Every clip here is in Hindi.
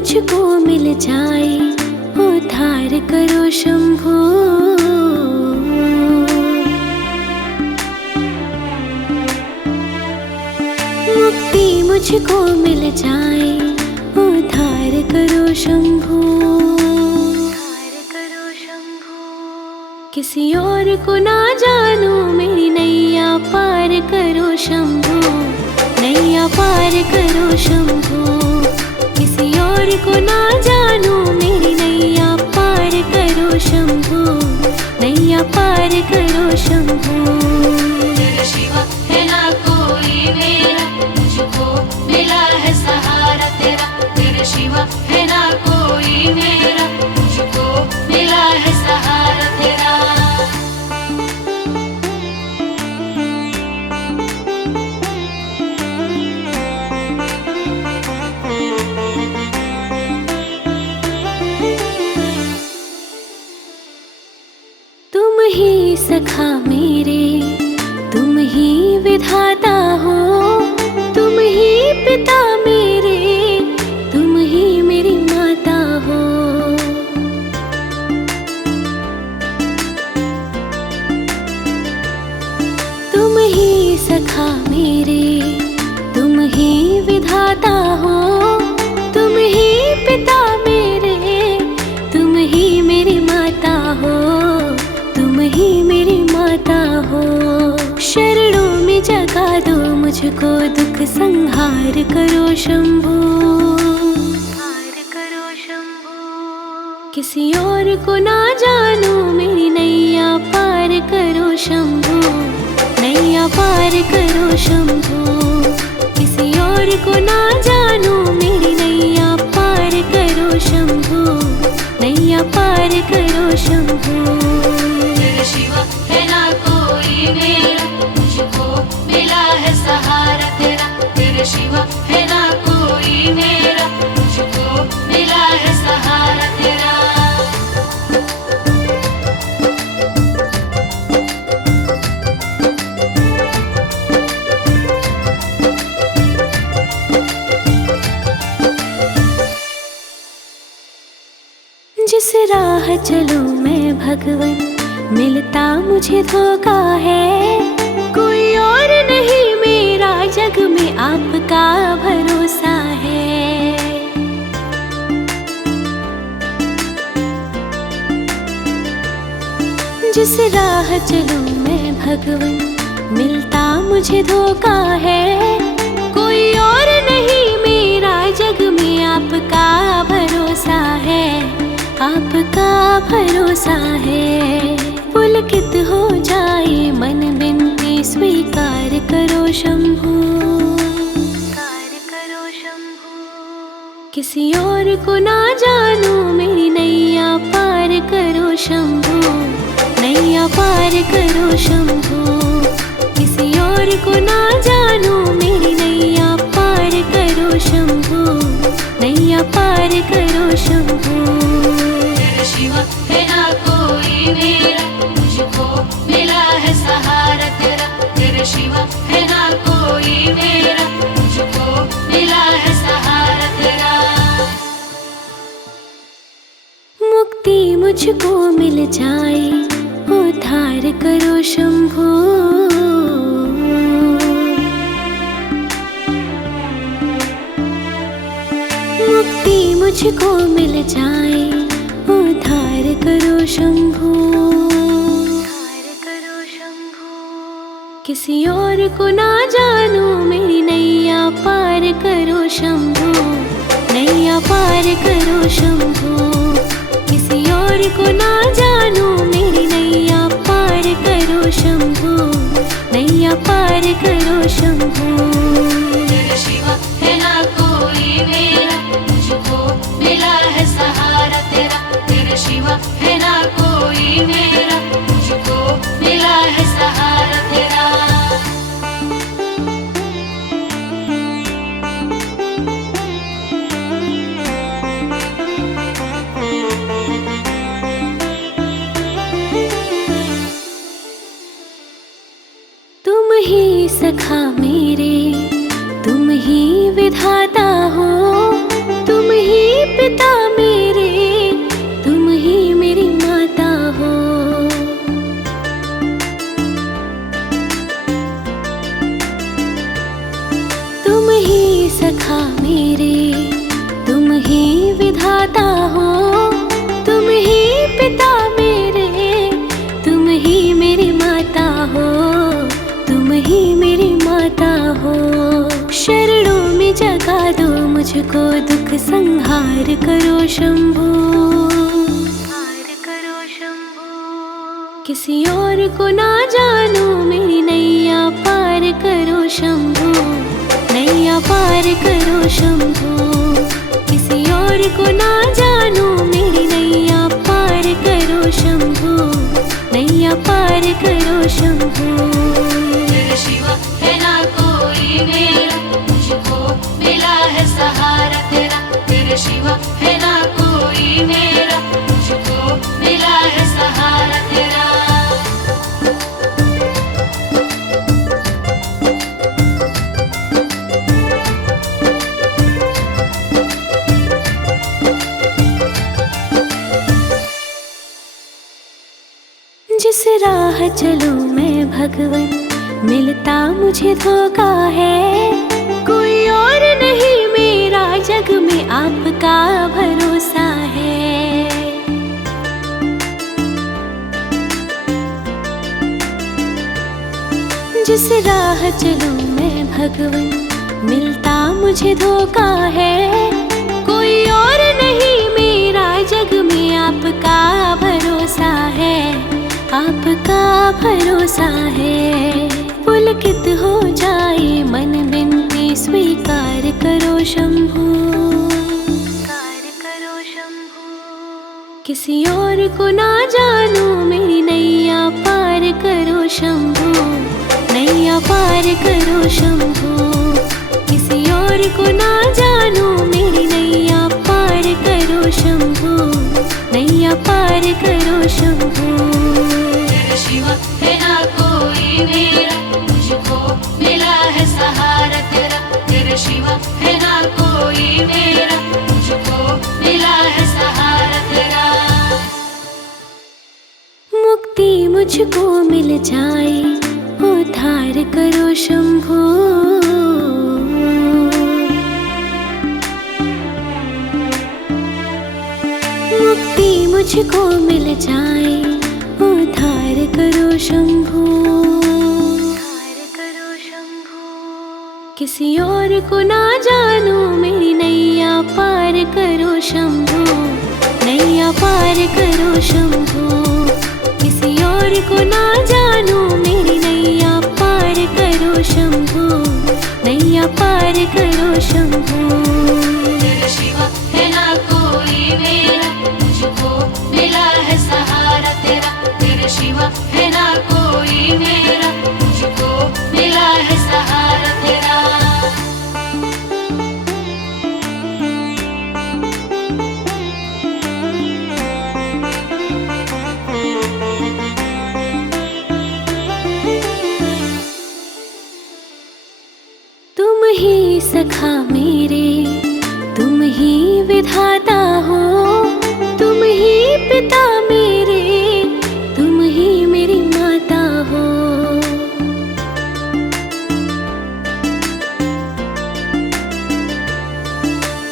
मुझको मिल जाए, उद्धार करो शंभो। मुक्ति मुझको मिल जाए, उद्धार करो शंभो। किसी और को ना जानू, मेरी नैया पार करो शंभो, नैया पार करो शंभो। किसी और को ना जानू, मेरी नैया पार करो शंभो, नैया पार करो शंभो। तेरा शिवा है ना कोई मेरा, मुझको मिला है सहारा तेरा। तेरा शिवा है ना कोई मेरा, मुझको मिला है सहारा तेरा। तुम ही सखा मेरे, तुम ही विधाता हो, तुम ही पिता मेरे, तुम ही मेरी माता हो। तुम ही सखा मेरे, तुम ही विधाता हो, तुम ही पिता मेरे, तुम ही मेरी माता हो, तुम ही मेरी माता हो। शरणों में जगा दो मुझको, दुख संहार करो शंभो, किसी और को ना जानू, मेरी नैया पार करो शंभो, नैया पार करो शंभो। किसी और को ना जानू, मेरी नैया पार करो शंभो, नैया पार करो शंभो। तेरा शिवा है ना कोई मेरा, मुझको मिला है सहारा तेरा। तेरा शिवा है ना कोई मेरा, मुझको मिला है सहारा तेरा। जिस राह चलूं मैं भगवन, मिलता मुझे धोखा है। कोई और नहीं मेरा जग में, आपका भरोसा है। जिस राह चलूं मैं भगवन, मिलता मुझे धोखा है। कोई और नहीं मेरा जग में, आपका भरोसा है, आपका भरोसा है। पुलकित हो जाए मन, विनती स्वीकार करो शंभो, किसी और को ना जानू, मेरी नैया पार करो शंभो, नैया पार करो शंभो। किसी और को ना जानू, मेरी नैया पार करो शंभो, नैया पार करो शंभो। तेरा शिवा है ना कोई मेरा, मुझको मिला है सहारा तेरा। तेरा शिवा है ना कोई मेरा, मुझको मिला है सहारा तेरा। मुक्ति मुझको मिल जाए, उद्धार करो शंभो। मुक्ति मुझको मिल जाए, उद्धार करो शंभो। किसी और को ना जानू, मेरी नैया पार करो शंभो, नैया पार करो शंभो। किसी और को ना जानू, मेरी नैया पार करो शंभो, नैया पार करो शंभो। तेरा शिवा है ना कोई मेरा, मुझको मिला है सहारा तेरा। तेरा शिवा है ना कोई मेरा, मुझको मिला है सहारा तेरा। तुम ही सखा मेरे, तुम ही विधाता हो, तुम ही मुझको दुख संहार करो शंभू। किसी और को ना जानू मेरी नैया पार करो शंभू, नैया पार करो शंभू। किसी और को ना जानू मेरी नैया पार करो शंभू, नैया पार करो शंभू। तेरे शिवा है ना कोई मेरा, मुझको मिला है सहारा तेरा। तेरे शिवा है ना कोई मेरा, मुझको मिला है सहारा तेरा। जिस राह चलूं मैं भगवन, मिलता मुझे धोखा है। कोई और नहीं मेरा जग में आपका भरोसा है। जिस राह चलूं मैं भगवन, मिलता मुझे धोखा है। कोई और नहीं मेरा जग में आपका भरोसा है, आपका भरोसा है। पुलकित हो जाए मन बिनती स्वीकार करो शंभू, स्वीकार करो शंभू। किसी और को ना जानू मेरी नैया पार करो शंभू, नैया पार करो शंभू। किसी और को ना जानू मेरी नैया पार करो शंभू, नैया पार करो शंभू। तेरे शिवा है ना कोई मेरा, मुझको मिला है सहारा तेरा। तेरे शिवा है ना कोई मेरा, मुझको मिला है सहारा तेरा। मुक्ति मुझको मिल जाए उद्धार करो शंभू। मुक्ति मुझको मिल जाए उद्धार करो शंभू, उद्धार करो शंभू। किसी और को ना जानू मेरी नैया पार करो शंभू, नैया पार करो शंभू। किसी और को ना जानू मेरी नैया पार करो शंभू, नैया पार करो शंभू। तेरे शिवा है ना कोई मेरा, मुझको मिला है सहारा तेरा। तेरे शिवा है ना कोई मेरा, मुझको मिला है सहारा तेरा। तुम ही सखा मेरे, तुम ही विधाता हो। तुम ही पिता मेरे, तुम ही मेरी माता हो।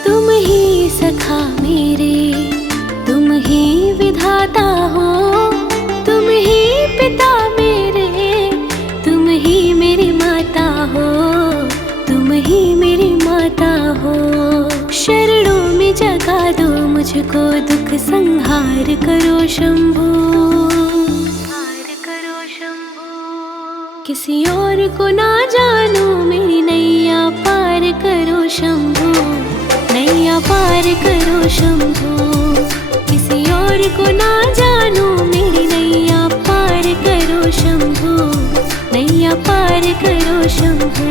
तुम ही सखा मेरे, तुम ही विधाता हो। तुम ही पिता मेरे, तुम ही मेरी माता हो। तुम ही मेरी माता हो। शरणों में जगा दो मुझको, दुख संहार करो शंभू, संहार करो शंभू। किसी और को ना जानू मेरी नैया पार करो शंभू, नैया पार करो शंभू। किसी और को ना जानू मेरी नैया पार करो शंभू, नैया पार करो शंभू।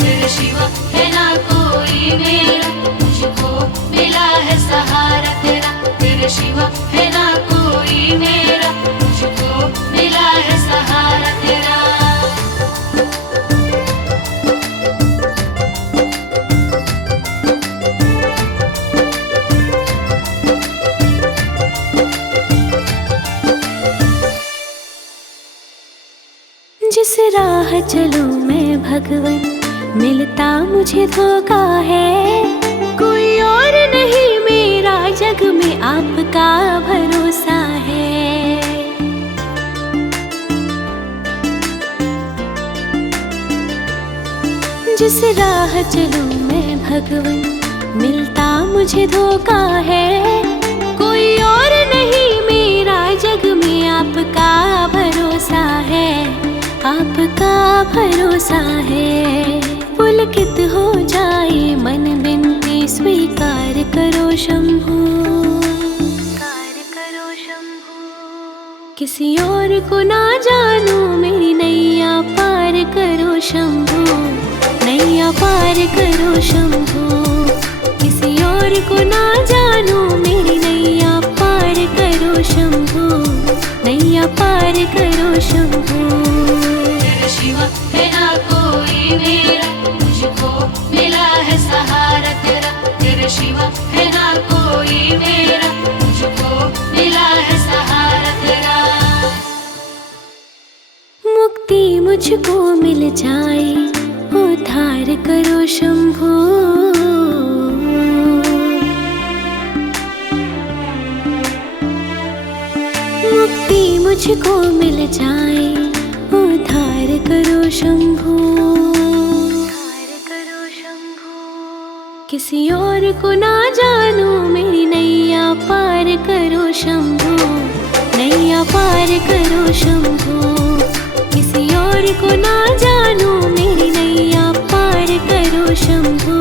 तेरे शिवा है ना कोई मेरा, मुझको मिला है सहारा तेरा। तेरे शिवा है ना कोई मेरा, मुझको मिला है सहारा तेरा। जिस राह चलूं मैं भगवन, मिलता मुझे धोखा है। कोई और नहीं मेरा जग में आपका भरोसा है। जिस राह चलूं मैं भगवन, मिलता मुझे धोखा है। कोई और नहीं मेरा जग में, आपका भरोसा है, आपका भरोसा है। पुलकित हो जाए मन बिनती स्वीकार करो शंभू, किसी और को ना जानू मेरी नैया पार करो शंभू, नैया पार करो शंभू। किसी और को ना जानू मेरी नैया पार करो शंभू, नैया पार करो शंभू। तेरे शिवा है ना कोई मेरा, मुझको मिला है सहारा तेरा। तेरे शिवा है ना कोई मेरा, मुझको मिला है सहारा तेरा। मुक्ति मुझको मिल जाए, उद्धार करो शंभू। मुक्ति मुझको मिल जाए, उद्धार करो शंभू। किसी और को ना जानू मेरी नैया पार करो शंभू, नैया पार करो शंभू। किसी और को ना जानू मेरी नैया पार करो शंभू,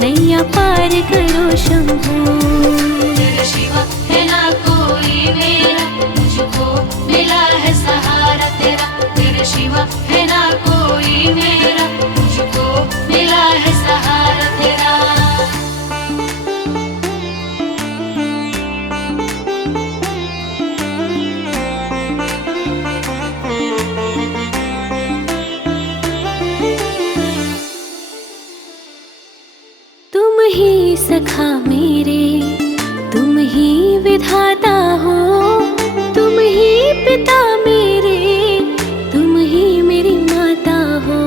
नैया पार करो शंभू। तेरे शिवा है ना कोई मेरा, मुझको मिला है सहारा तेरा। तेरे शिवा है ना कोई मेरा, मुझको मिला है सहारा तेरा। तुम ही सखा मेरे, तुम ही विधाता हो, तुम ही पिता मेरे, तुम ही मेरी माता हो।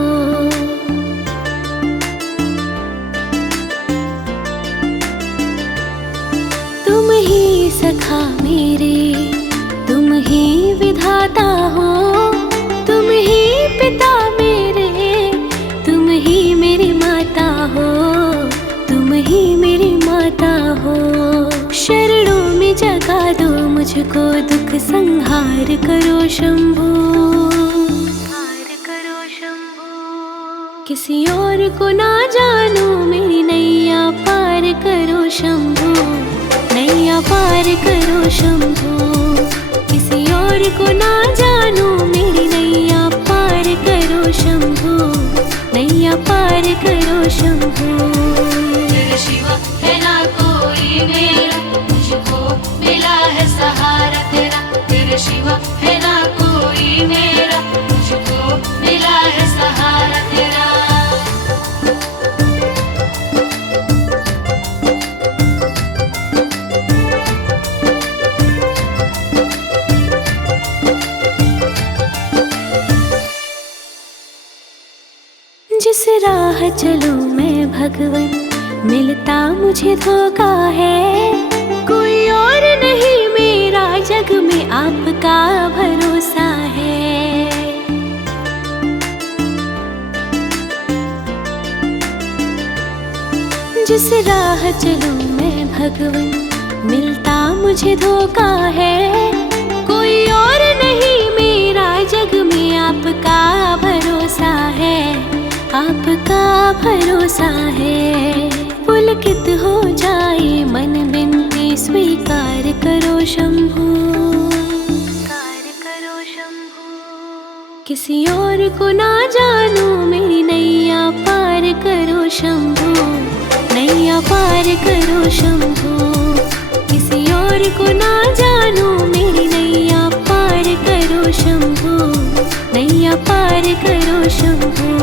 तुम ही सखा मेरे, तुम ही विधाता हो, तुम ही पिता मेरे, तुम ही मेरी माता हो, तुम ही मेरी माता हो। शरणों में जगा दो मुझको, दुख संहार करो शंभू, किसी और को ना जानू मेरी नैया पार करो शंभू, नैया पार करो शंभू। किसी और को ना जानू मेरी नैया पार करो शंभू, नैया पार करो शंभू। तेरे शिवा है ना कोई मेरा, मुझको मिला है सहारा तेरा। तेरे शिवा है ना कोई मेरा, मुझको मिला है सहारा तेरा। जिस राह चलूं मैं भगवन, मिलता मुझे धोखा है। कोई और नहीं मेरा जग में, आपका भरोसा है। जिस राह चलूं मैं भगवन, मिलता मुझे धोखा है। कोई और नहीं मेरा जग में, आपका भरोसा है, आपका भरोसा है। पुलकित हो जाए मन बिनती स्वीकार करो शंभू, किसी और को ना जानू मेरी नैया पार करो शंभू, नैया पार करो शंभू। किसी और को ना जानू मेरी नैया पार करो शंभू, नैया पार करो शंभू।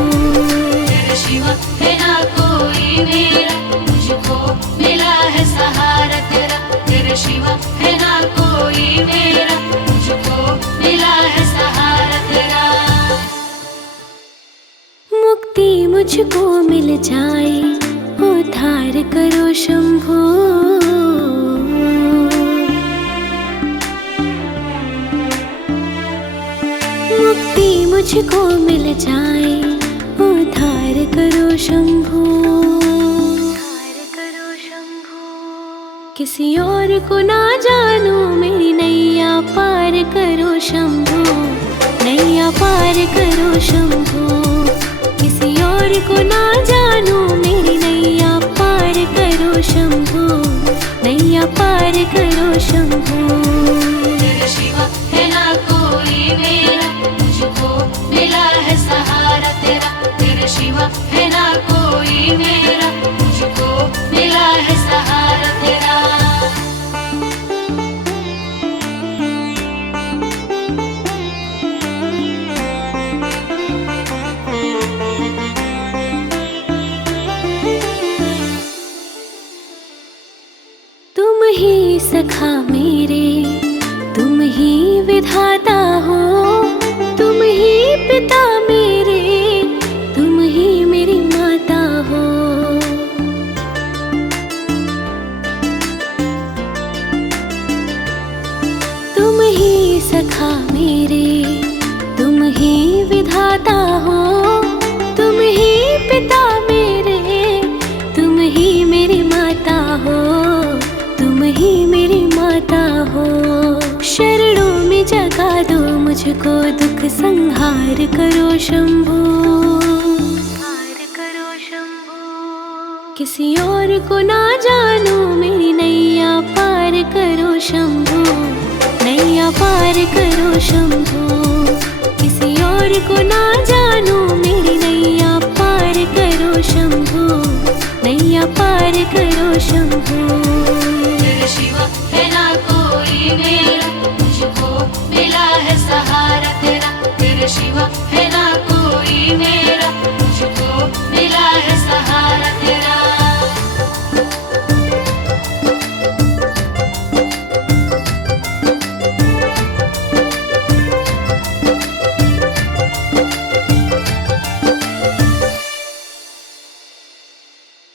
तेरे शिवा है ना कोई मेरा, मुझको मिला है सहारा तेरा। तेरे शिवा है ना कोई मेरा, मुझको मिला है सहारा तेरा। मुक्ति मुझको मिल जाए, उद्धार करो शंभू। मुक्ति मुझको मिल जाए, उद्धार करो शंभू। किसी और को ना जानू मेरी नैया पार करो शंभू, नैया पार करो शंभू। किसी और को ना जानू मेरी नैया पार करो शंभू, नैया पार करो शंभू। तेरे शिवा है ना कोई मेरा, मुझको मिला है सहारा तेरा। तेरे शिवा है ना कोई मेरा, मुझको मिला है सहारा तेरा। तुम ही सखा मेरे, तुम ही विधाता हो, तुम ही पिता मेरे, तुम ही मेरी माता हो। तुम ही सखा मेरे, तुम ही विधाता हो, तुम ही पिता मेरे, तुम ही मेरी माता हो, तुम ही मेरी माता हो। शरणों में जगा दो मुझको, दुख संहार करो शंभू, हार करो शंभू। किसी और को ना जानू मेरी नैया पार करो शंभू, नैया पार करो शंभू। किसी और को ना जानू मेरी नैया पार करो शंभू, नैया पार करो शंभू। तेरे शिवा है ना कोई मेरा, मुझको मिला है सहारा तेरा। तेरे शिवा है ना कोई मेरा, मुझको मिला है सहारा तेरा।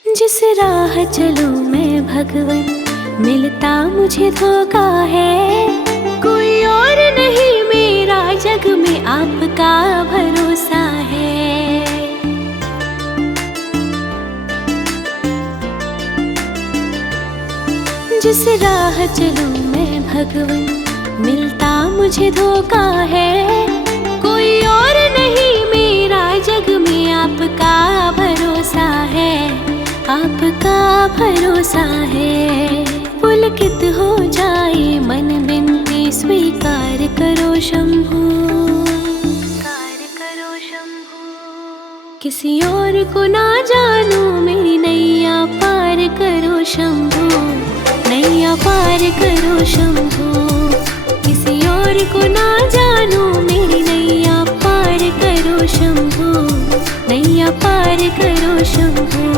जिस राह चलूं मैं भगवन, मिलता मुझे धोखा है। कोई और नहीं मेरा जग में आपका भरोसा है। जिस राह चलूं मैं भगवन, मिलता मुझे धोखा है। कोई और नहीं मेरा जग में आपका भरोसा है, आपका भरोसा है। पुलकित हो जाए मन बिनती स्वीकार करो शंभू, स्वीकार करो शंभू। किसी और को ना जानू मेरी नैया पार करो शंभू, नैया पार करो शंभू। किसी और को ना जानू मेरी नैया पार करो शंभू, नैया पार करो शंभू।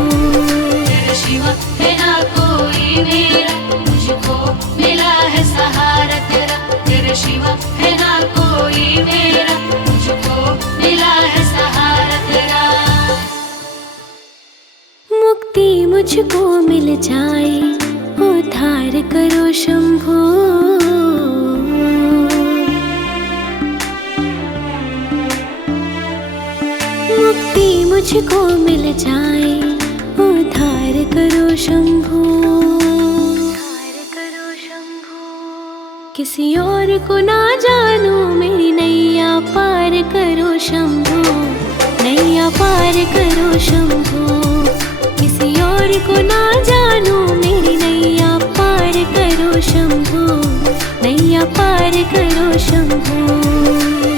तेरे शिवा है ना कोई मेरा, मुझको मिला है सहारा तेरा। तेरे शिवा है ना कोई मेरा, मुझको मिला है सहारा तेरा। मुक्ति मुझको मिल जाए, उद्धार करो शंभू। मुक्ति मुझको मिल जाए, उद्धार करो शंभू, उद्धार करो शंभू। किसी और को ना जानू मेरी नैया पार करो शंभू, नैया पार करो शंभू। किसी और को ना जानू मेरी नैया पार करो शंभू, नैया पार करो शंभू।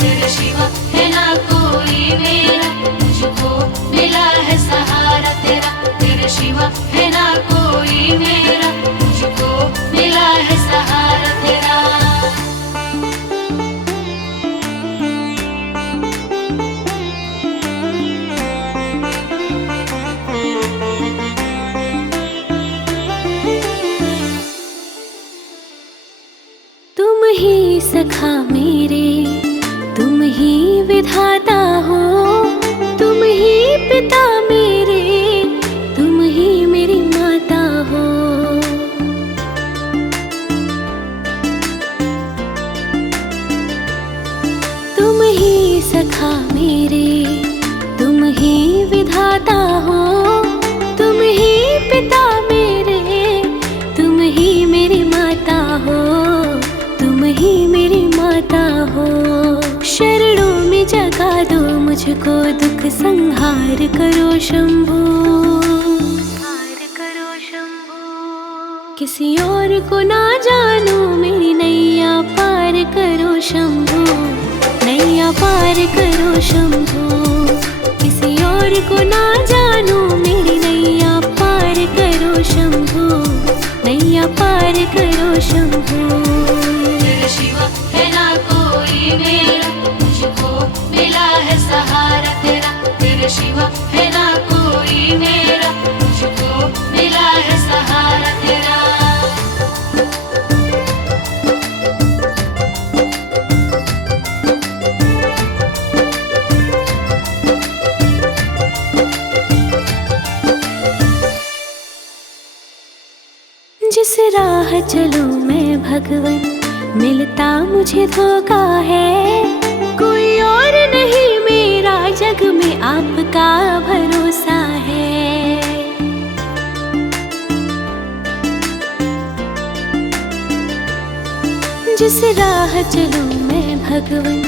तेरे शिवा है ना कोई मेरा, मुझको मिला है सहारा तेरा। तेरे शिवा है ना कोई मेरा, मुझको मिला है सहारा तेरा। तुम ही सखा मेरे, तुम ही विधाता हो, तुम ही पिता मेरे, तुम ही मेरी माता हो। तुम ही सखा मेरे, तुम ही विधाता हो, तुम ही पिता मेरे, तुम ही ही मेरी माता हो। शरणों में जगा दो मुझको, दुख संहार करो शंभू। किसी और को ना जानू मेरी नैया पार करो शंभू, नैया पार करो शंभू। किसी और को ना जानू मेरी नैया पार करो शंभू, नैया पार करो शंभू। तेरे शिवा है ना कोई मेरा, मुझको मिला है सहारा तेरा। तेरे शिवा है ना कोई मेरा, मुझको मिला है सहारा तेरा। जिस राह चलूं मैं भगवन, मिलता मुझे धोखा है। कोई और नहीं मेरा जग में आपका भरोसा है। जिस राह चलूं मैं भगवन,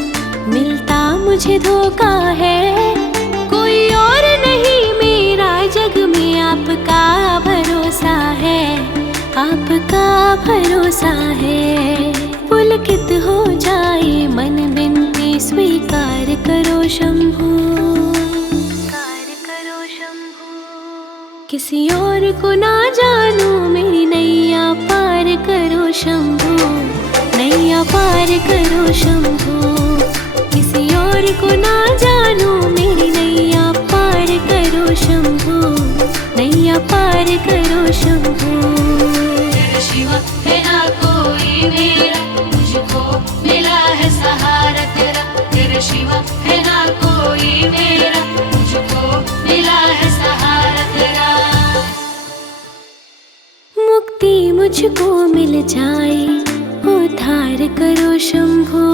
मिलता मुझे धोखा है। कोई और नहीं मेरा जग में आपका भरोसा है, आपका भरोसा है। पुलकित हो जाए मन बिनती स्वीकार करो शंभू, स्वीकार करो शंभू। किसी और को ना जानू मेरी नैया पार करो शंभू, नैया पार करो शंभू। किसी और को ना जानू मेरी नैया पार करो शंभू, नैया पार करो शंभू। शिवा है ना कोई मेरा, मुझको मिला है सहारा तेरा। तेरे शिवा है ना कोई मेरा, मुझको मिला है सहारा तेरा। मुक्ति मुझको मिल जाए, उद्धार करो शंभू।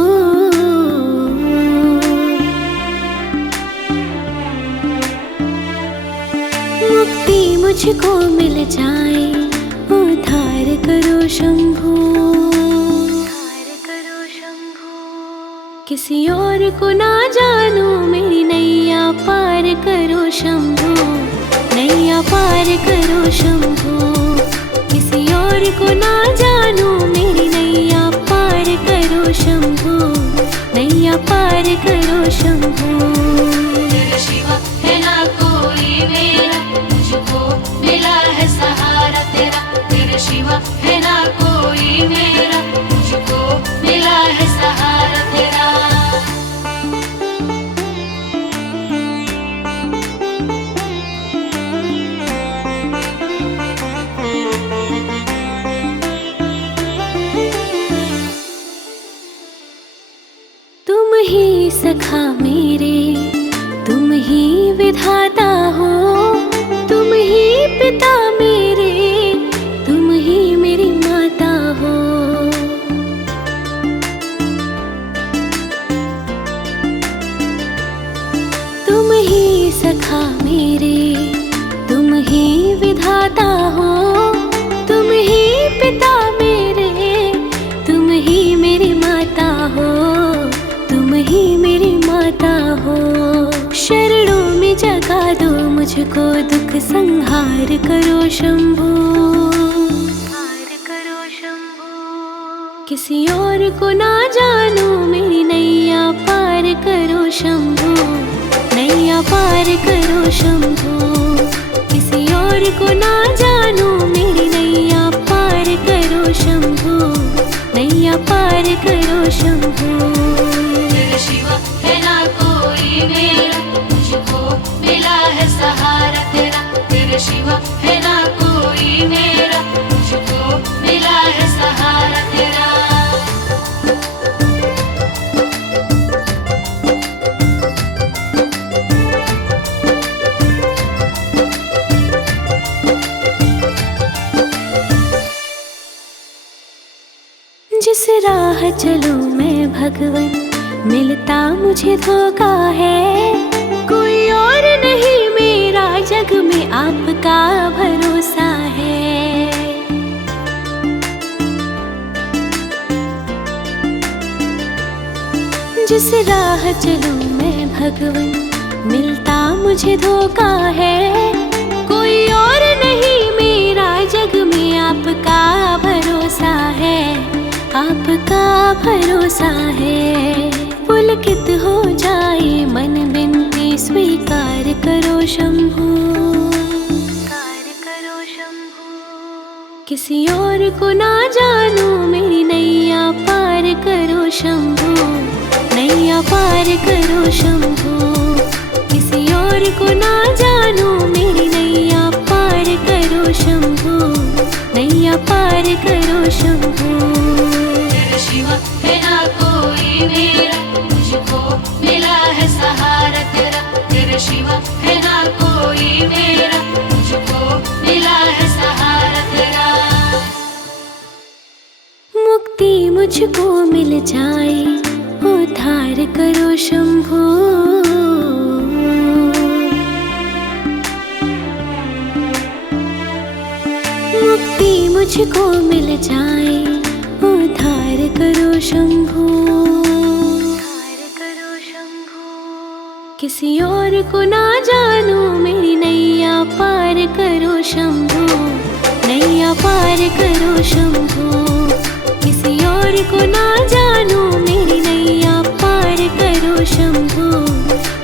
मुक्ति मुझको मिल जाए, उद्धार करो शंभू, उद्धार करो शंभू। किसी और को ना जानू मेरी नैया पार करो शंभू, नैया पार करो शंभू। किसी और को ना जानू मेरी नैया पार करो शंभू, नैया पार करो शंभू। तेरे शिवा है ना कोई मेरा, मुझको मिला है सहारा तेरा। तेरे शिवा है ना कोई मेरा, मुझको मिला है सहारा तेरा। तुम ही सखा मेरे, तुम ही विधाता हो। तुम ही पिता मेरे, तुम ही मेरी माता हो। तुम ही सखा मेरे, तुम ही विधाता हो। तुम ही पिता मेरे, तुम ही मेरी माता हो, तुम ही मेरी माता हो। शरणों में जगा दो मुझको, दुख संहार करो शंभू, संहार करो शंभू। किसी और को ना जानू मेरी नैया पार करो शंभू, नैया पार करो शंभू। किसी और को ना जानू मेरी नैया पार करो शंभू, नैया पार करो शंभू। तेरे शिवा है ना कोई मेरा, मुझको मिला है सहारा तेरा। तेरे शिवा है ना कोई मेरा, मुझको मिला है सहारा तेरा। जिस राह चलूं मैं भगवन, मिलता मुझे धोखा है। कोई और नहीं मेरा जग में आपका भरोसा है। जिस राह चलूं मैं भगवन, मिलता मुझे धोखा है। कोई और नहीं मेरा जग में, आपका भरोसा है, आपका भरोसा है। पुलकित हो जाए मन बिनती, स्वीकार करो शंभू, किसी और को ना जानूं मेरी नैया पार करो शंभू, नैया पार करो शंभू। किसी और को ना जानूं मेरी नैया पार करो शंभू, नैया पार करो शंभू। तेरे शिवा है ना कोई मेरा, मुझको मिला है सहारा तेरा। तेरे शिवा है ना कोई मेरा, मुझको मिला है सहारा तेरा। मुक्ति मुझको मिल जाए, उद्धार करो शंभू। मुक्ति मुझको मिल जाए, उद्धार करो शंभू। किसी और को ना जानूं मेरी नैया पार करो शंभू, नैया पार करो शंभू। किसी और को ना जानूं मेरी नैया पार करो शंभू,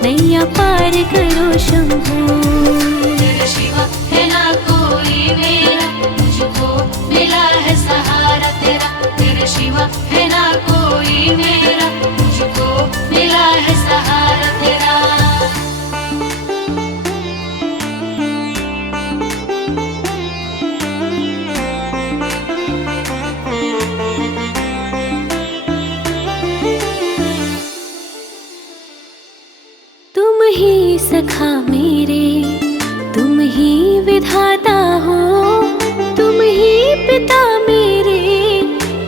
नैया पार करो शंभू। तेरे शिवा है ना कोई मेरा, मुझको मिला है सहारा तेरा। तेरे शिवा है ना कोई मेरा, मुझको मिला है सहारा तेरा। तुम ही सखा मेरे, तुम ही विधाता हो, तुम ही पिता मेरे,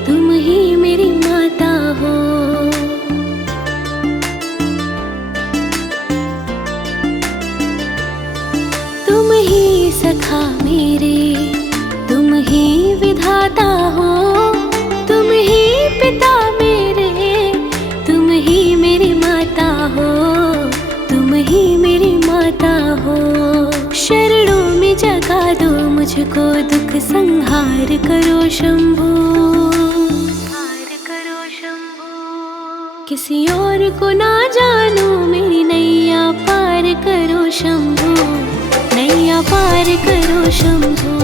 तुम ही मेरी माता हो। तुम ही सखा मेरे, तुम ही विधाता हो, तुम ही पिता मेरे, तुम ही मेरी माता हो, तुम ही मेरी माता हो। शरणों में जगा दो मुझको, दुख संहार करो शंभू, किसी और को ना जानूं मेरी नैया पार करो शंभू, नैया पार करो शंभू।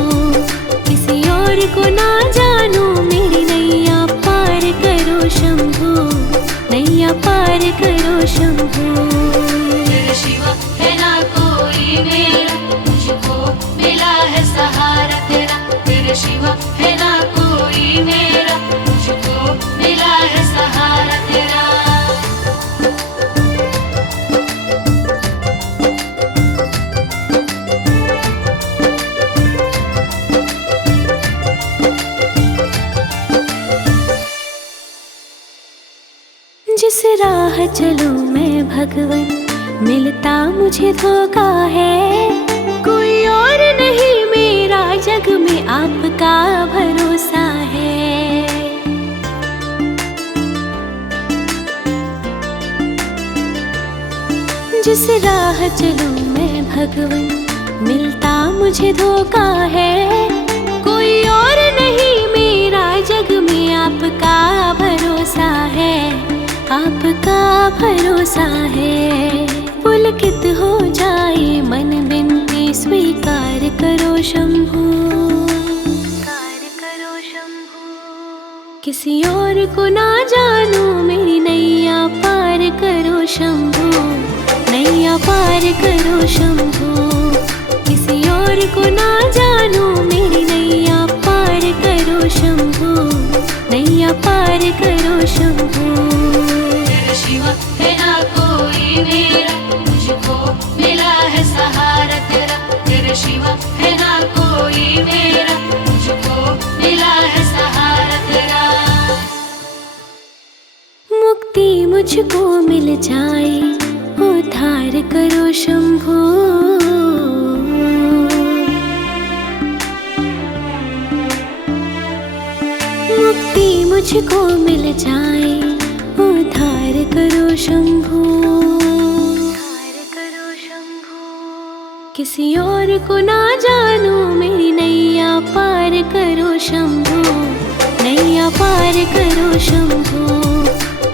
किसी और को ना जानूं मेरी नैया पार करो शंभू, नैया पार करो शंभू। तेरे शिवा है ना कोई मेरा, मुझको मिला है सहारा तेरा। तेरे शिवा है ना कोई मेरा, मुझको मिला है सहारा तेरा। जिस राह चलूं मैं भगवन, मिलता मुझे धोखा है। कोई और नहीं मेरा जग में, आपका भरोसा है। जिस राह चलूं मैं भगवन, मिलता मुझे धोखा है। कोई और नहीं मेरा जग में, आपका भरोसा है, आपका भरोसा है। पुलकित हो जाए मन बिनती, स्वीकार करो शंभू, किसी और को ना जानूं मेरी नैया पार करो शंभू, नैया पार करो शंभू। किसी और को ना जानूं मेरी नैया पार करो शंभू, नैया पार करो शंभू। तेरे शिवा है ना कोई मेरा, मुझको मिला है सहारा तेरा। तेरे शिवा है ना कोई मेरा, मुझको मिला है सहारा तेरा। मुक्ति मुझको मिल जाए, उद्धार करो शंभू। मुक्ति मुझको मिल जाए, उद्धार करो शंभू, किसी और को ना जानू मेरी नैया पार करो शंभू, नैया पार करो शंभू,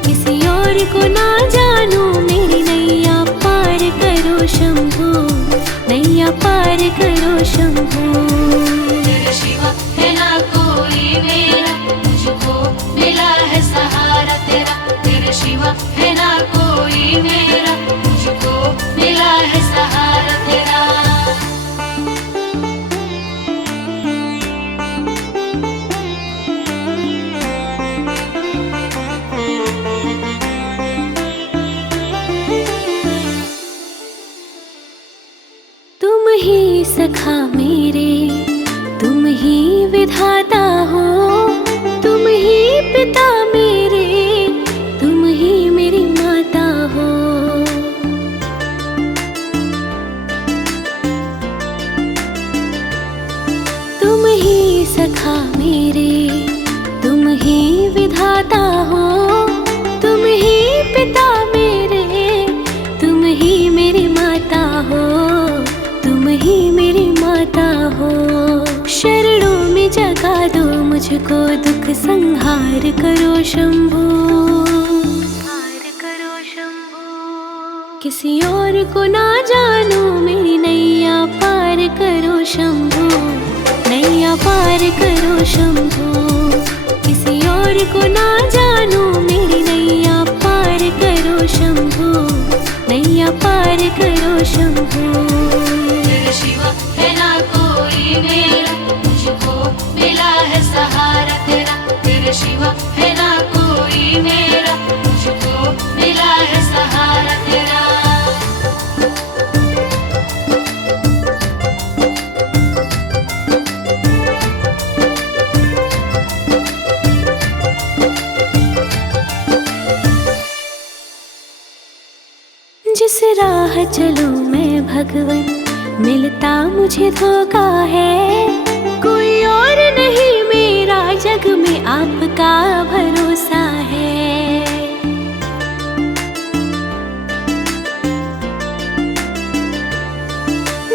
किसी और को ना जानू मेरी नैया पार करो शंभू, नैया पार करो शंभू। तेरे शिवा है ना कोई मेरा, मुझको मिला है सहारा तेरा। तेरे शिवा है ना कोई मेरा, मुझको मिला है सहारा तेरा। तुम ही सखा मेरे, तुम ही विधाता हो, तुम ही पिता मेरे, तुम ही मेरी माता हो। तुम ही सखा मेरे, तुम ही विधाता हो, तुम ही पिता मेरे, तुम ही मेरी माता हो, तुम ही मेरी माता हो। शरणों में जगा दो मुझको, दुख संहार करो शंभू, किसी और को ना जानू मेरी नैया पार करो शंभू, नैया पार करो शंभू, किसी और को ना जानू मेरी नैया पार करो शंभू, नैया पार करो शंभू। तेरे शिवा है ना कोई मेरा, मुझको मिला है सहारा तेरा। तेरे शिवा है ना कोई मेरा, मुझको मिला है सहारा तेरा। जिस राह चलूं मैं भगवन, मिलता मुझे धोखा है, कोई और नहीं मेरा जग में आपका भरोसा है।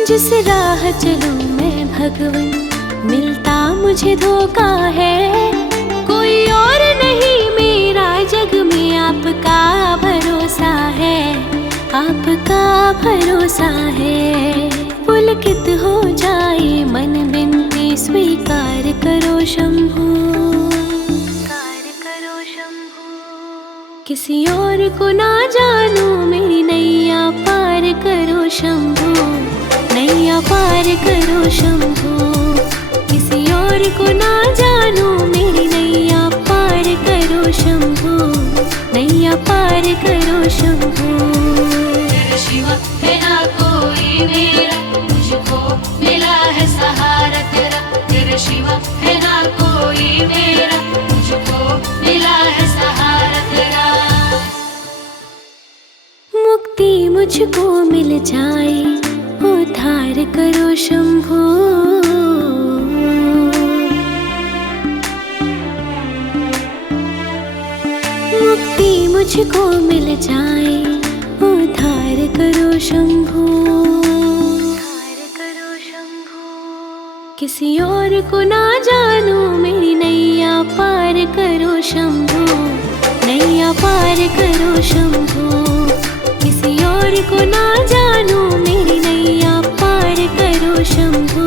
जिस राह चलूं मैं भगवन, मिलता मुझे धोखा है, कोई और नहीं मेरा जग में आपका भरोसा है, आपका भरोसा है। पुलकित हो जाए मन बिनती स्वीकार करो शंभू, किसी और को ना जानू मेरी नैया पार करो शंभू, नैया पार करो शंभू, किसी और को ना जानू मेरी नैया पार करो शंभू, नैया पार करो शंभू। तेरे शिवा है ना कोई मेरा, मुझको मिला है सहारा तेरा। तेरे शिवा है ना कोई मेरा, मुझको मिला है सहारा तेरा। मुक्ति मुझको मिल जाए, उद्धार करो शंभू, मुक्ति मुझको मिल जाए, उद्धार करो शंभू, किसी और को ना जानू मेरी नैया पार करो शंभू, नैया पार करो शंभू, किसी और को ना जानू मेरी नैया पार करो शंभू,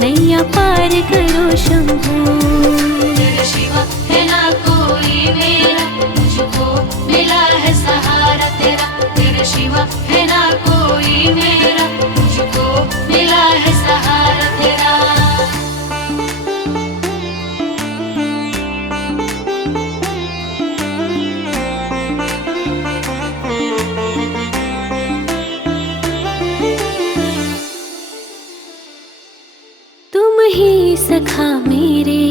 नैया पार करो शंभू। तेरे शिवा है ना कोई मेरा, मुझको मिला है सहारा तेरा। तेरे शिवा है ना कोई मेरा, मुझको मिला है सहारा तेरा। तुम ही सखा मेरे,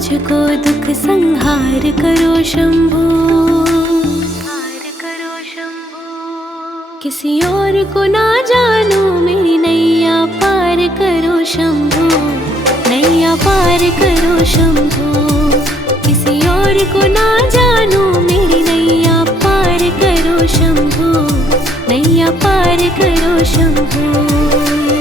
मुझको दुख संहार करो शंभो। किसी और को ना जानू मेरी नैया पार करो शंभो, नैया पार करो शंभो। किसी और को ना जानू मेरी नैया पार करो शंभो, नैया पार करो शंभो।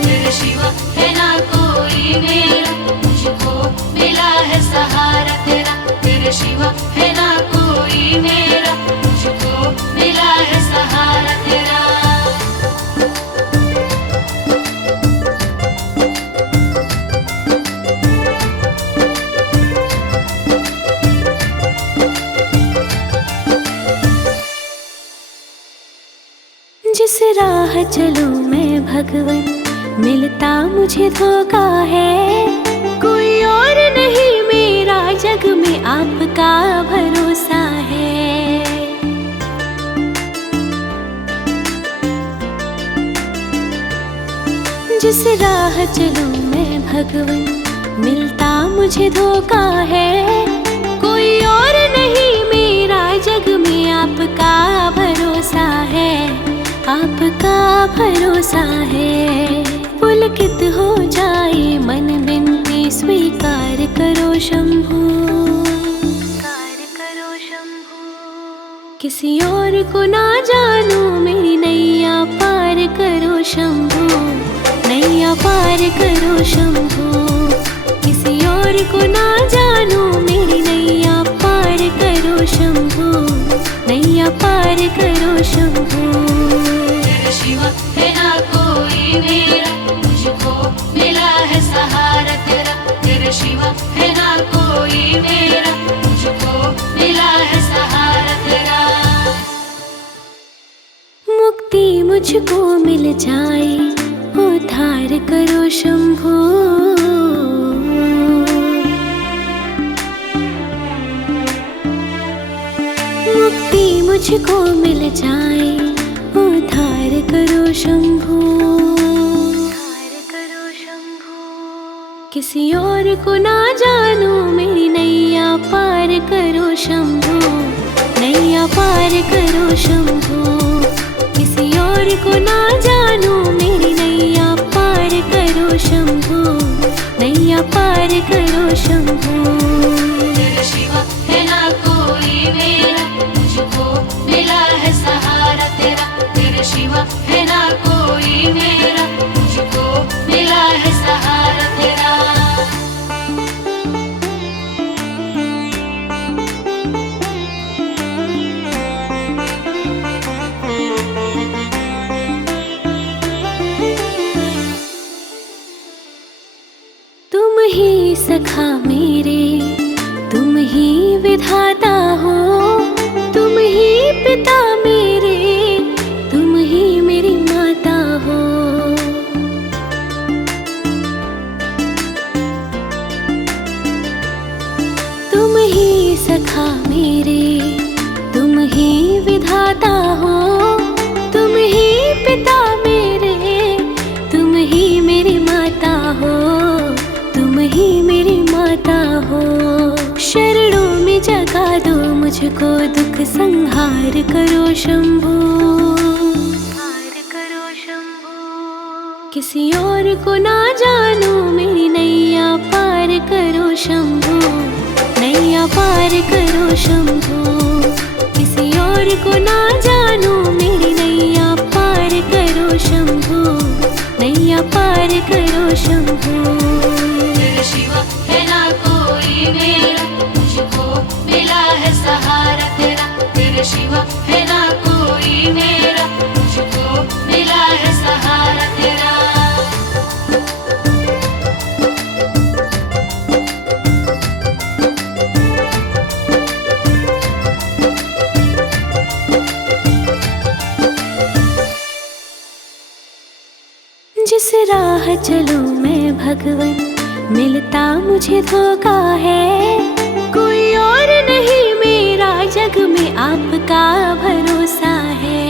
तेरे शिवा है ना कोई मेरा, मुझको मिला है सहारा तेरा। तेरे शिवा है ना कोई मेरा, मुझको मिला है सहारा तेरा। जिस राह चलूं मैं भगवन, मिलता मुझे धोखा है। कोई और नहीं मेरा जग में आपका भरोसा है। जिस राह चलूं मैं भगवन, मिलता मुझे धोखा है। कोई और नहीं मेरा जग में आपका भरोसा है, आपका भरोसा है। पुलकित हो जाए मन बिनती स्वीकार करो शंभो, स्वीकार करो शंभो। किसी और को ना जानू मेरी नैया पार करो शंभो, नैया पार करो शंभो। किसी और को ना जानू मेरी नैया पार करो शंभो, नैया पार करो शंभो। तेरे शिवा है ना कोई मेरा, मुझको मिला है सहारा तेरा। तेरे शिवा है ना कोई मेरा, मुझको मिला है सहारा तेरा। मुक्ति मुझको मिल जाए, उद्धार करो शंभो। मुक्ति मुझको मिल जाए, उद्धार करो शंभो, उद्धार करो शंभो। किसी और को ना जानू मेरी नैया पार करो शंभो, नैया पार करो शंभो। किसी और को ना जानू मेरी नैया पार करो शंभो, नैया पार करो शंभो। तेरे शिवा है ना कोई मेरा, मुझको मिला है सहारा तेरा। तेरे शिवा है ना कोई मेरा, मुझको मिला है सहारा तेरा। तुम ही सखा मेरे, तुम ही विधाता हो। तुम ही पिता मेरे, तुम ही मेरी माता हो। तुम ही सखा मेरे, तुम ही विधाता हो। तुम ही पिता मेरे, तुम ही मेरी माता हो। तुम ही मेरी माता हो। शरणों में जगा दो मुझको, दुख संहार करो शंभो, संहार करो शंभो। किसी और को ना जानू मेरी नैया पार करो शंभो, नैया पार करो शंभो। किसी और को ना जानू मेरी नैया पार करो शंभो, नैया पार करो शंभो। तेरे शिवा है ना कोई मेरा, मुझको मिला है सहारा तेरा। तेरे शिवा है ना कोई मेरा, मुझको मिला है सहारा तेरा। जिस राह चलूं मैं भगवन, मिलता मुझे धोखा है। कोई और नहीं मेरा जग में आपका भरोसा है।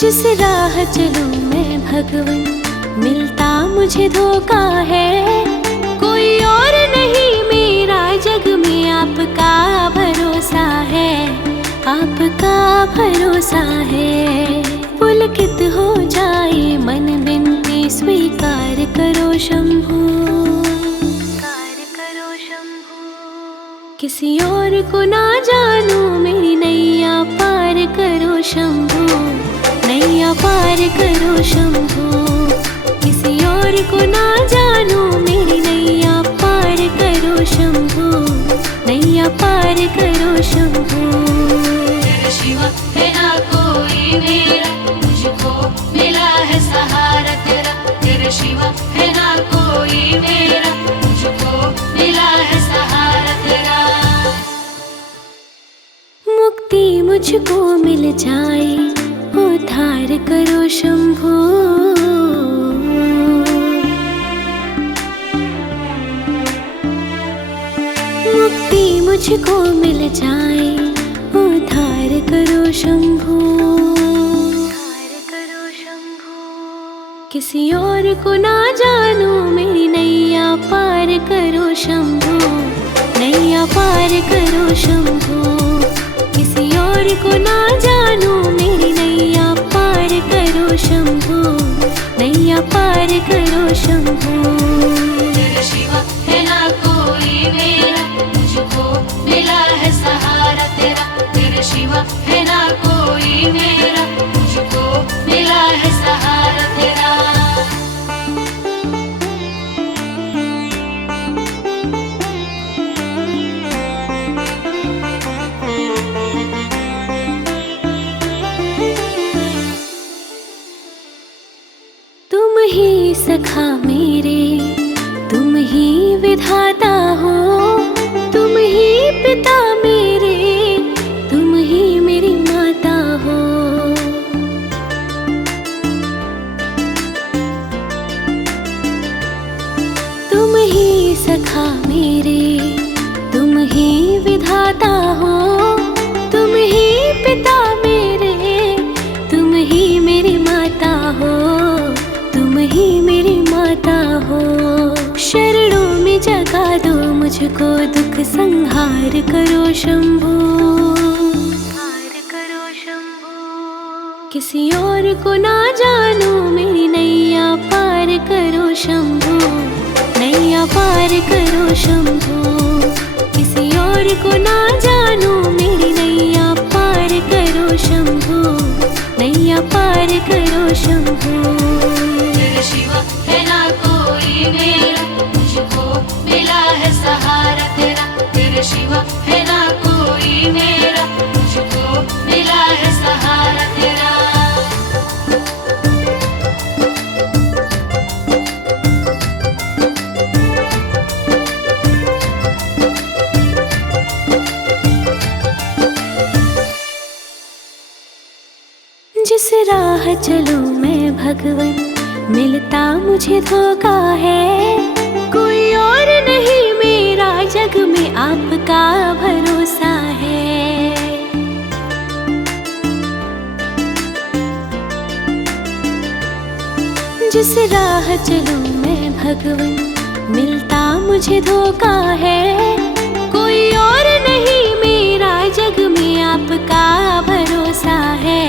जिस राह चलूं मैं भगवन, मिलता मुझे धोखा है, कोई और नहीं मेरा जग में आपका भरोसा है, आपका भरोसा है। पुलकित हो जाए मन बिनती स्वीकार करो शंभू, किसी और को ना जानू मेरी नैया पार करो शंभू, नैया पार करो शंभू। किसी और को ना जानू मेरी नैया पार करो शंभू, नैया पार करो शंभू। तेरे शिवा है ना कोई मेरा, मुझको मिला है सहारा तेरा। तेरे शिवा है ना कोई मेरा, मुझको मिला है सहारा तेरा। मुक्ति मुझको मिल जाए उद्धार करो शंभू, मुक्ति मुझको मिल जाए उद्धार करो शंभू, किसी और को ना जानू मेरी नैया पार करो शंभू, नैया पार करो शंभू। किसी और को ना जानू मेरी नैया पार करो शंभू, नैया पार करो शंभू। तेरे शिवा है ना कोई मेरा, मुझको मिला है सहारा तेरा। तेरे शिवा है ना कोई मेरा, मुझको मिला है सहारा तेरा। तुम ही सखा मेरे, तुम ही विधाता हो, तुम ही पिता मेरे, तुम ही मेरी माता हो। तुम ही सखा मेरे, तुम ही विधाता हो, तुम ही पिता मेरे, तुम ही मेरी माता हो, तुम ही मेरी माता हो। शरणों में जगा दो मुझको, दुख संहार करो शंभू, किसी और को ना जानू मेरी नैया पार करो शंभू, नैया पार करो शंभू। किसी और को ना जानू मेरी नैया पार करो शंभू, नैया पार करो शंभू। तेरे शिवा है ना कोई मेरा, मुझको मिला है सहारा तेरा। तेरे शिवा है ना कोई मेरा, मुझको मिला है सहारा तेरा। जिस राह चलूं मैं भगवन, मिलता मुझे धोखा है, कोई और नहीं मेरा जग में आपका भरोसा है। जिस राह चलूं मैं भगवन, मिलता मुझे धोखा है, कोई और नहीं मेरा जग में आपका भरोसा है,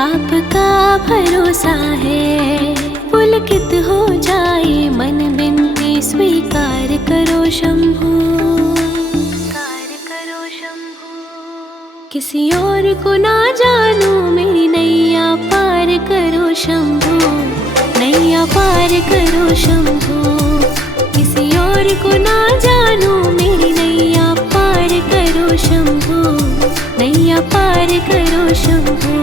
आपका भरोसा है। पुलकित हो जाए मन बिनती स्वीकार करो शंभू, किसी और को ना जानू मेरी नैया पार करो शंभू, नैया पार करो शंभू। किसी और को ना जानू मेरी नैया पार करो शंभू, नैया पार करो शंभू।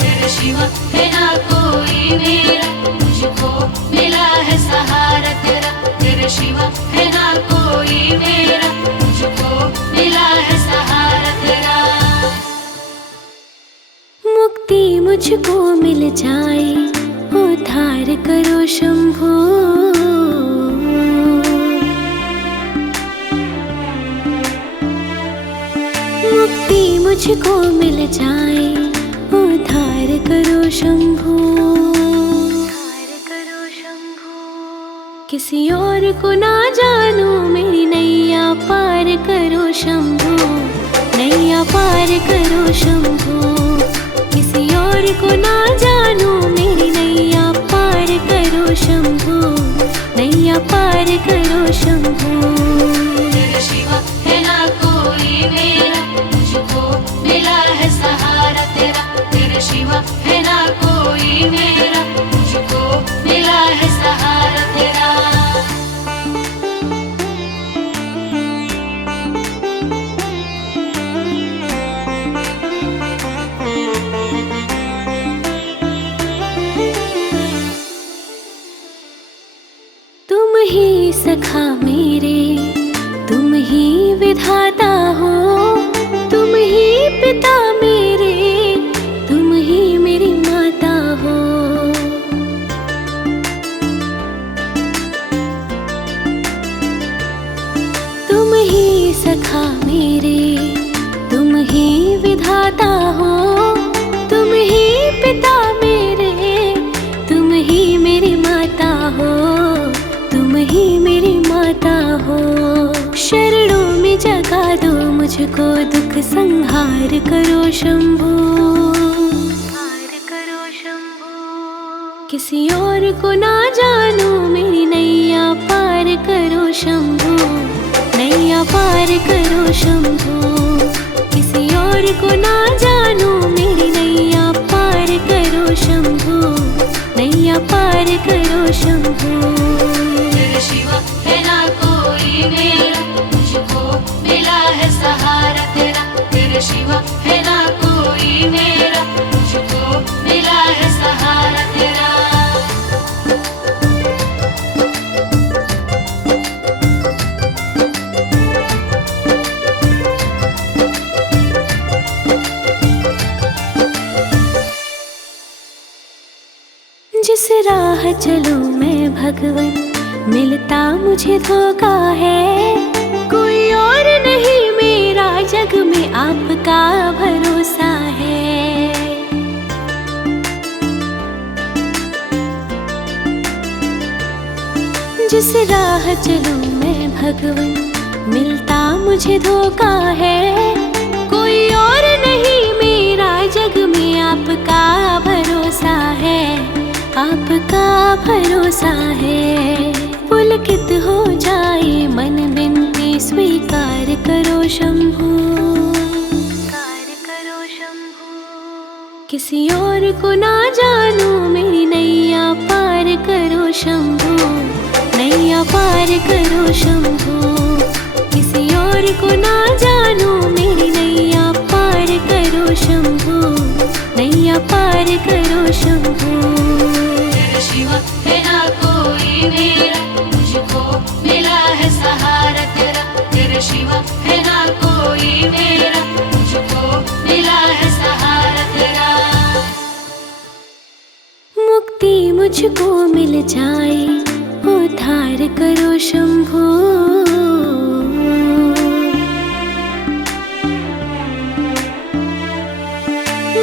तेरे शिवा है ना कोई मेरा, मुझको मिला है सहारा तेरा। तेरे शिवा है ना कोई मेरा, मुझको मिला है सहारा तेरा। मुक्ति मुझको मिल जाए उद्धार करो शंभू, मुक्ति मुझको मिल जाए उद्धार करो शंभू। किसी और को ना जानू मेरी नैया पार करो शंभू, नैया पार करो शंभू। किसी और को ना जानू मेरी नैया पार करो शंभू, नैया पार करो शंभू। तेरे शिवा है ना कोई मेरा, मुझको मिला है सहारा तेरा। तेरे शिवा है ना कोई मेरा, मुझको मिला है सहारा तेरा। तुम ही सखा मेरे, तुम ही विधाता हो, तुम ही पिता मेरे, तुम ही मेरी माता हो। तुम ही सखा मेरे, तुम ही विधाता हो, तुम ही पिता मेरे, तुम ही मेरी माता हो, तुम ही मेरी माता हो। शरणों में जगा दो मुझको, दुख संहार करो शंभू, करो शंभू। किसी और को ना जानू मेरी नैया पार करो शंभू, नैया पार करो शंभू। किसी और को ना जानू मेरी नैया पार करो शंभू, नैया पार करो शंभू। तेरे शिवा है ना कोई मेरा, मुझको मिला है सहारा तेरा। तेरे शिवा है ना कोई मेरा, मुझको मिला है सहारा तेरा। जिस राह चलूं मैं भगवन, मिलता मुझे धोखा है। कोई और नहीं मेरा जग में आपका भरोसा है। जिस राह चलूं मैं भगवन, मिलता मुझे धोखा है। कोई और नहीं मेरा जग में आपका भरोसा है, आपका भरोसा है। पुलकित हो जाए मन बिनती स्वीकार करो शंभू, करो शंभू। किसी और को ना जानू मेरी नैया पार करो शंभू, नैया पार करो शंभू। किसी और को ना जानू मेरी नैया पार करो शंभू, नैया पार करो शंभू। तेरे शिवा है ना कोई मेरा, मुझको मिला है सहारा तेरा। तेरे शिवा है ना कोई मेरा, मुझको मिला है सहारा तेरा। मुक्ति मुझको मिल जाए, उद्धार करो शंभू।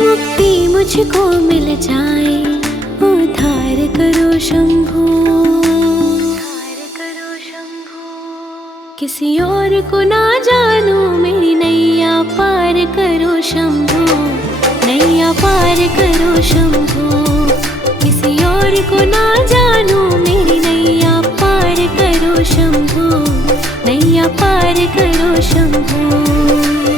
मुक्ति मुझको मिल जाए, उद्धार करो शंभू, करो शंभू। किसी और को ना जानू मेरी नैया पार करो शंभू, नैया पार करो शंभू। किसी और को ना जानू मेरी नैया पार करो शंभू, नैया पार करो शंभू।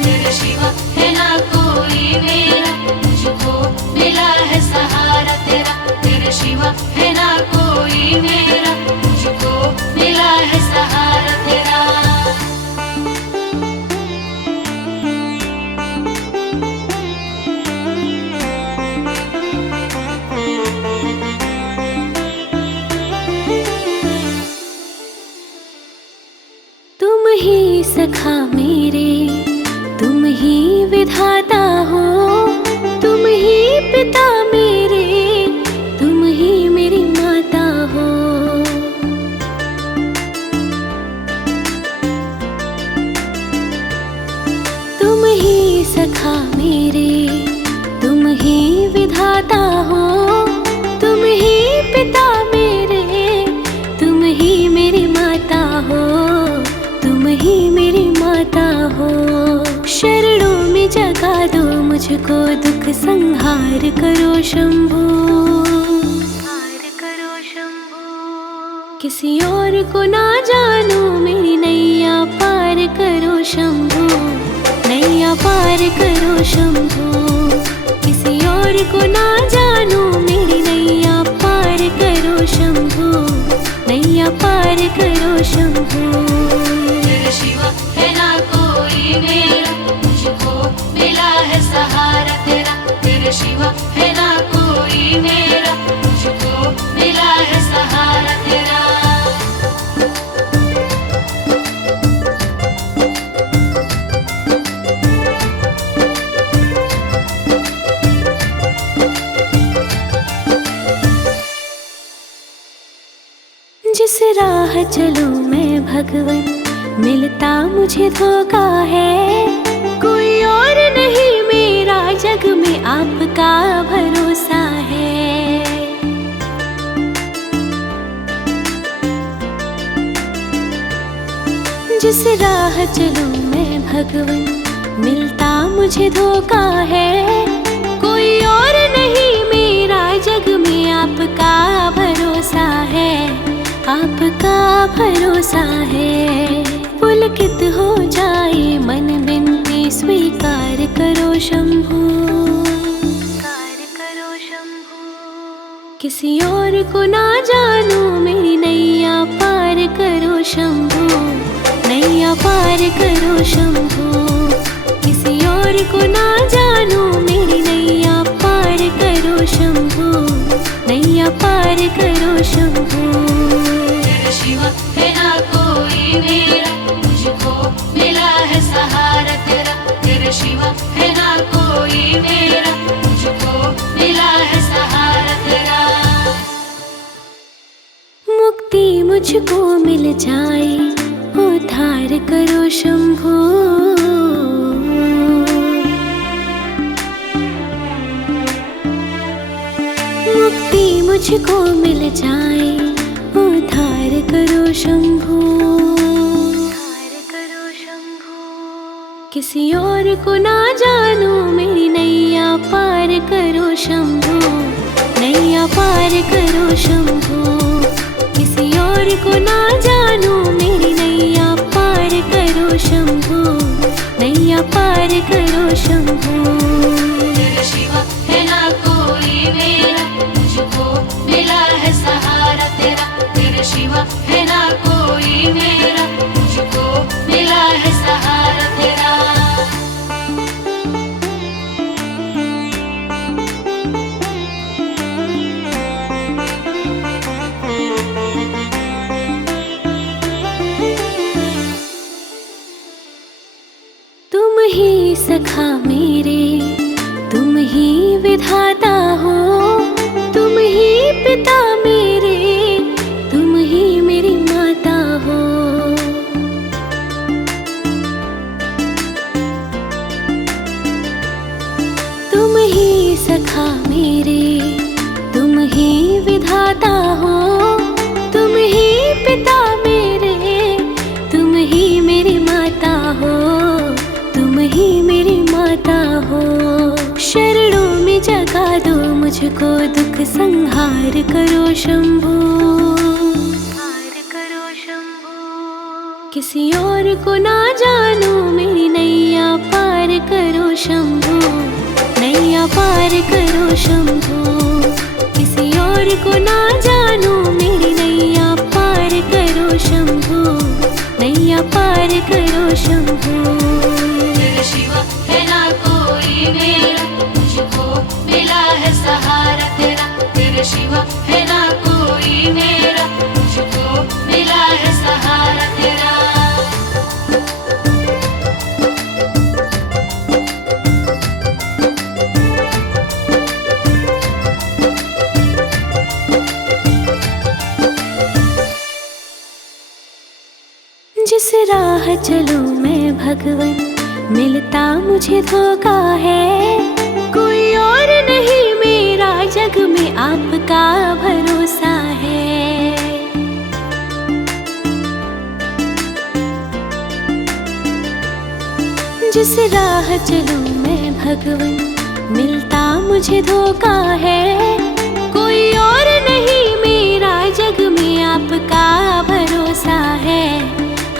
तेरे शिवा है ना कोई मेरा, मुझको मिला है सहारा तेरा। तेरे शिवा है ना कोई मेरा, मुझको मिला है सहारा तेरा। तुम ही सखा मेरे, तुम ही विधाता हो, तुम ही पिता मेरे, तुम ही मेरी माता हो। तुम ही सखा मेरे, तुम ही विधाता हो, तुम ही पिता मेरे, तुम ही मिटाता हो। शरणों में जगा दो मुझको, दुख संहार करो शंभो। किसी और को ना जानू मेरी नैया पार करो शंभो, नैया पार करो शंभो। किसी और को ना जानू मेरी नैया पार करो शंभो, नैया पार करो शंभो। तेरे शिवा है ना कोई मेरा, मुझको मिला है सहारा तेरा। तेरे शिवा है ना कोई मेरा, मुझको मिला है सहारा तेरा। जिस राह चलूं मैं भगवन, मिलता मुझे धोखा है। कोई और नहीं मेरा जग में आपका भरोसा है। जिस राह चलूं मैं भगवन, मिलता मुझे धोखा है। कोई और नहीं मेरा जग में आपका भरोसा है, आपका भरोसा है। पुलकित हो जाए मन बिनती स्वीकार करो शंभो, किसी और को ना जानू मेरी नैया पार करो शंभो, नैया पार करो शंभो। किसी और को ना जानू मेरी नैया पार करो शंभो, नैया पार करो शंभो। तेरे शिवा है ना कोई मेरा, मुझको मिला है सहारा तेरा। तेरे शिवा है ना कोई मेरा, मुझको मिला है सहारा तेरा। मुक्ति मुझको मिल जाए, उद्धार करो शंभो। मुक्ति मुझको मिल जाए, उद्धार करो शंभो। किसी और को ना जानू मेरी नैया पार करो शंभो, नैया पार करो शंभो। किसी और को ना जानू मेरी नैया पार करो शंभो, नैया पार करो शंभो। तेरे शिवा है ना कोई मेरा, मुझको मिला है सहारा तेरा। तेरे शिवा है ना कोई मेरा, मुझको मिला है सहारा तेरा। तुम ही सखा मेरे, तुम ही विधाता हो। तुम ही पिता मेरे, तुम ही मेरी माता हो। तुम ही सखा मेरे, तुम ही विधाता हो। तुम ही पिता मेरे, तुम ही मेरी माता हो, तुम ही मेरी माता हो। शरणों में जगा दो मुझको, दुख संहार करो शंभो। किसी और को ना जानू मेरी नैया पार करो शंभो, नैया पार करो शंभो। किसी और को ना जानू मेरी नैया पार करो शंभो, नैया पार करो शंभो। तेरे शिवा है ना कोई मेरा, मुझको मिला है सहारा तेरा। तेरे शिवा है ना कोई मेरा, मुझको मिला है सहारा तेरा। जिस राह चलूं मैं भगवन, मिलता मुझे धोखा है। कोई और नहीं मेरा जग में आपका भरोसा है। जिस राह चलूं मैं भगवन, मिलता मुझे धोखा है। कोई और नहीं मेरा जग में, आपका भरोसा है,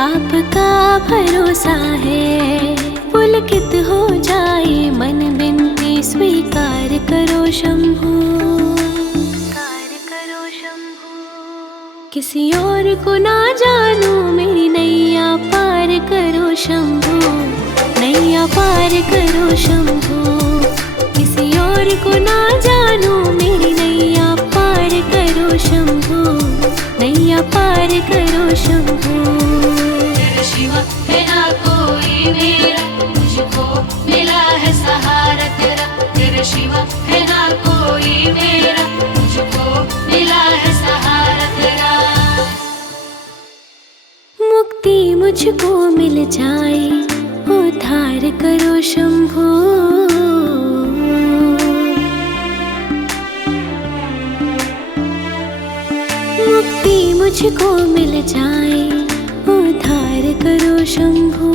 आपका भरोसा है। पुलकित हो जाए मन बिनती, स्वीकार करो शंभू, स्वीकार करो शंभू। किसी और को ना जानूं, मेरी नैया पार करो शंभू, नैया पार करो शंभू। किसी और को ना जानूं, मेरी नैया पार करो शंभू, नैया पार करो शंभू। तेरे शिवा है ना कोई मेरा, मुझको मिला है सहारा तेरा। तेरे शिवा है ना कोई मेरा, मुझको मिला है सहारा तेरा। मुक्ति मुझको मिल जाए, उद्धार करो शंभू। मुक्ति मुझको मिल जाए, उद्धार करो शंभू,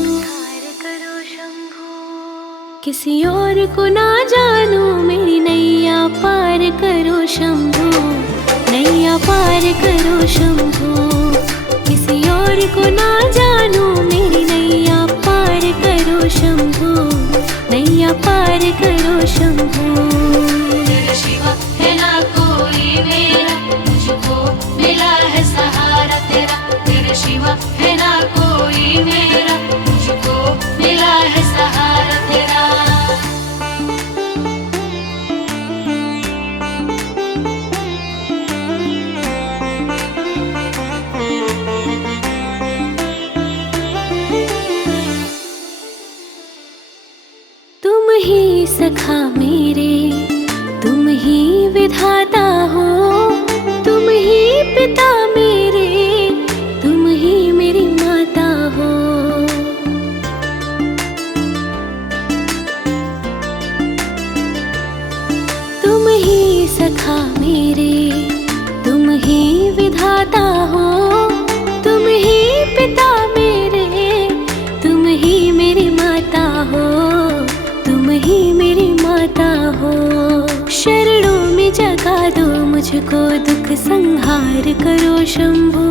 उद्धार करो शंभू। किसी और को ना जानूं, मेरी नैया पार करो शंभू, नैया पार करो शंभू। किसी और को ना जानूं, मेरी नैया पार करो शंभू, नैया पार करो शंभू। तेरे शिवा है ना कोई मेरा, मुझको मिला है सहारा तेरा। तेरे शिवा है ना कोई मेरा, मुझको मिला है सहारा तेरा। तुम ही सखा मेरे, तुम ही विधाता हो, तुम ही पिता मेरे, तुम ही मेरी माता हो। तुम ही सखा मेरे, तुम ही विधाता हो, तुम ही पिता मेरे, तुम ही मेरी माता हो, तुम ही मेरी माता हो। शरणों में जगा दो मुझको, दुख संहार करो शंभू,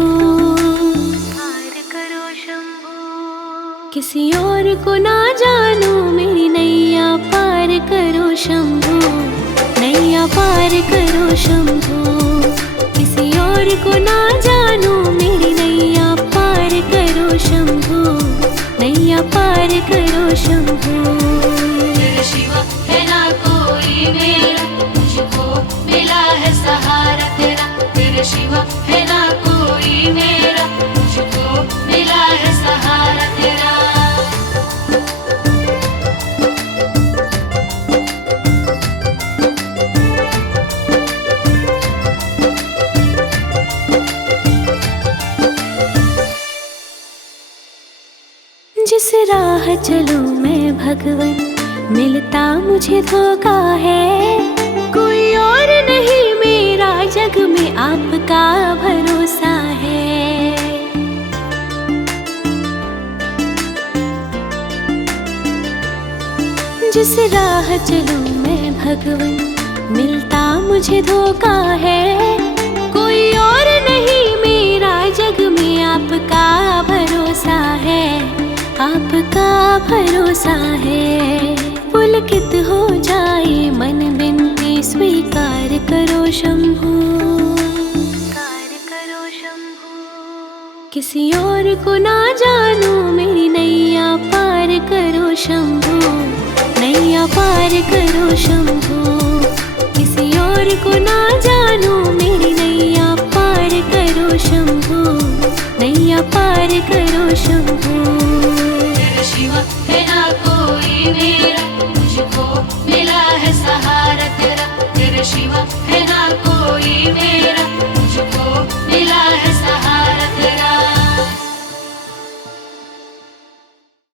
संहार करो शंभू। किसी और को ना जानूं, मेरी नैया पार करो शंभू, नैया पार करो शंभू। किसी और को ना जानूं, मेरी नैया पार करो शंभू, नैया पार करो शंभू। तेरे शिवा है ना कोई मेरा, मुझको मिला है सहारा तेरा। तेरे शिवा है ना कोई मेरा, मुझको मिला है सहारा तेरा। जिस राह चलूं मैं भगवन, मिलता मुझे धोखा है। कोई और नहीं मेरा जग में, आपका भरोसा है। जिस राह चलूं मैं भगवन, मिलता मुझे धोखा है। कोई और नहीं मेरा जग में, आपका भरोसा है, आपका भरोसा है। पुलकित हो जाए मन बिनती, स्वीकार करो शंभू, स्वीकार करो शंभू। किसी और को ना जानूं, मेरी नैया पार करो शंभू, नैया पार करो शंभू। किसी और को ना जानूं, मेरी नैया पार करो शंभू, नैया पार करो शंभू। तेरे शिवा है ना कोई मेरा, मुझको मिला है सहारा तेरा। तेरे शिवा है ना कोई मेरा, मुझको मिला